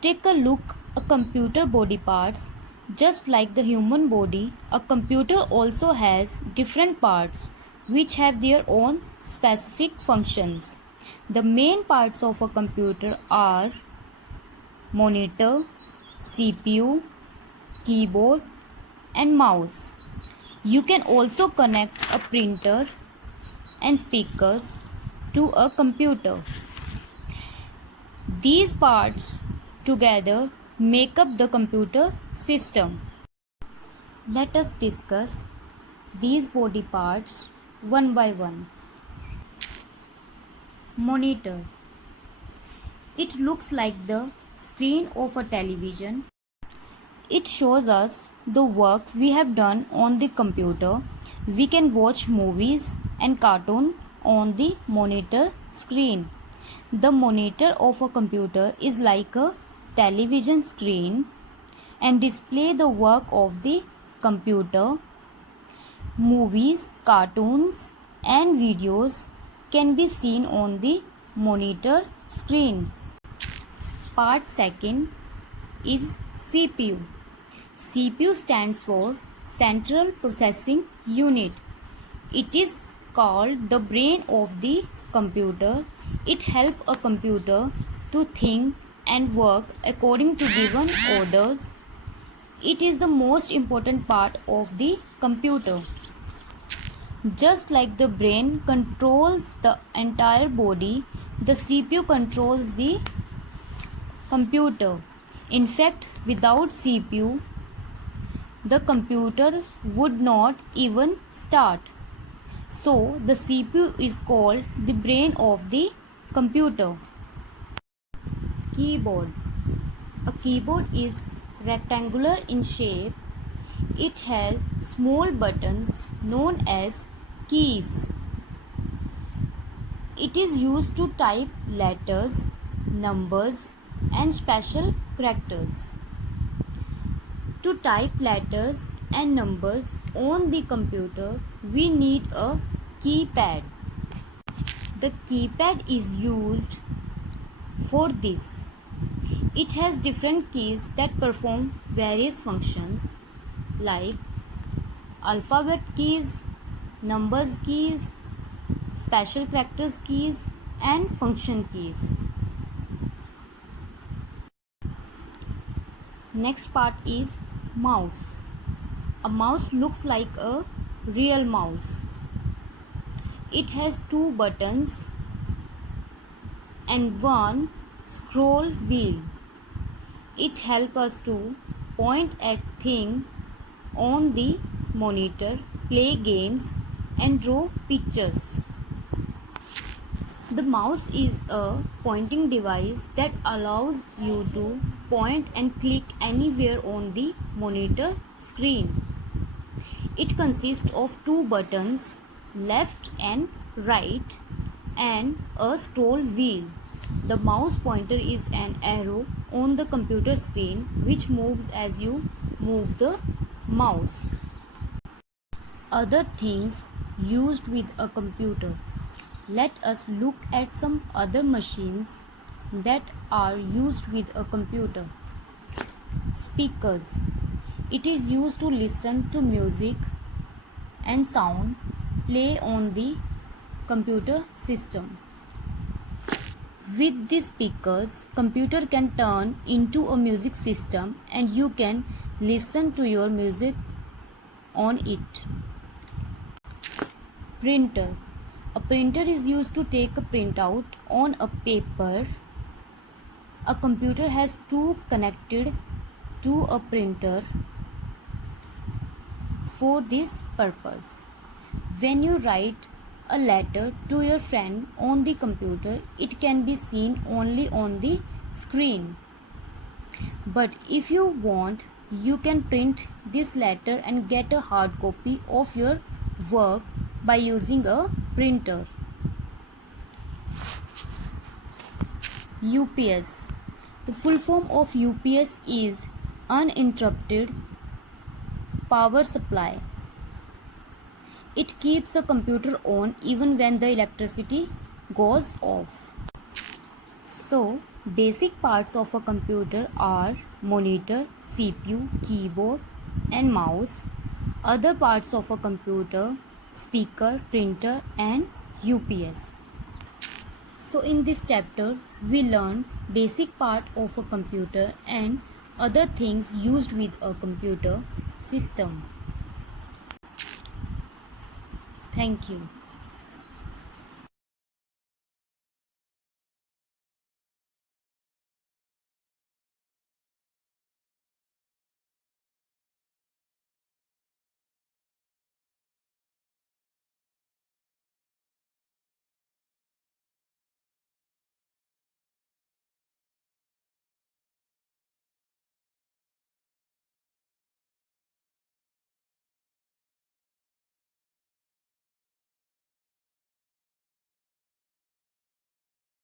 Take a look at computer body parts. Just like the human body, a computer also has different parts which have their own specific functions. The main parts of a computer are monitor, CPU, keyboard, and mouse. You can also connect a printer and speakers to a computer. These parts together make up the computer system. Let us discuss these body parts one by one. Monitor. It looks like the screen of a television. It shows us the work we have done on the computer. We can watch movies and cartoon on the monitor screen. The monitor of a computer is like a television screen and display the work of the computer. Movies, cartoons and videos can be seen on the monitor screen. Part second is CPU. CPU stands for Central Processing Unit. It is called the brain of the computer. It helps a computer to think and work according to given orders. It is the most important part of the computer. Just like the brain controls the entire body, the CPU controls the computer. In fact, without CPU, the computer would not even start. So, the CPU is called the brain of the computer. Keyboard. A keyboard is rectangular in shape. It has small buttons known as keys. It is used to type letters, numbers, and special characters. To type letters and numbers on the computer, we need a keypad. The keypad is used for this. It has different keys that perform various functions like alphabet keys, numbers keys, special characters keys, and function keys. Next part is mouse. A mouse looks like a real mouse. It has two buttons and one scroll wheel. It helps us to point at things on the monitor, play games, and draw pictures. The mouse is a pointing device that allows you to point and click anywhere on the monitor screen. It consists of two buttons, left and right, and a scroll wheel. The mouse pointer is an arrow on the computer screen which moves as you move the mouse. Other things used with a computer. Let us look at some other machines that are used with a computer. Speakers. It is used to listen to music and sound play on the computer system. With these speakers, computer can turn into a music system and you can listen to your music on it. Printer. A printer is used to take a printout on a paper. A computer has two connected to a printer for this purpose. When you write a letter to your friend on the computer, it can be seen only on the screen. But if you want, you can print this letter and get a hard copy of your work by using a printer. UPS. The full form of UPS is uninterrupted power supply. It keeps the computer on even when the electricity goes off. So, Basic parts of a computer are monitor, CPU, keyboard, and mouse. Other parts of a computer: speaker, printer, and UPS. So in this chapter, we learn basic part of a computer and other things used with a computer system. Thank you.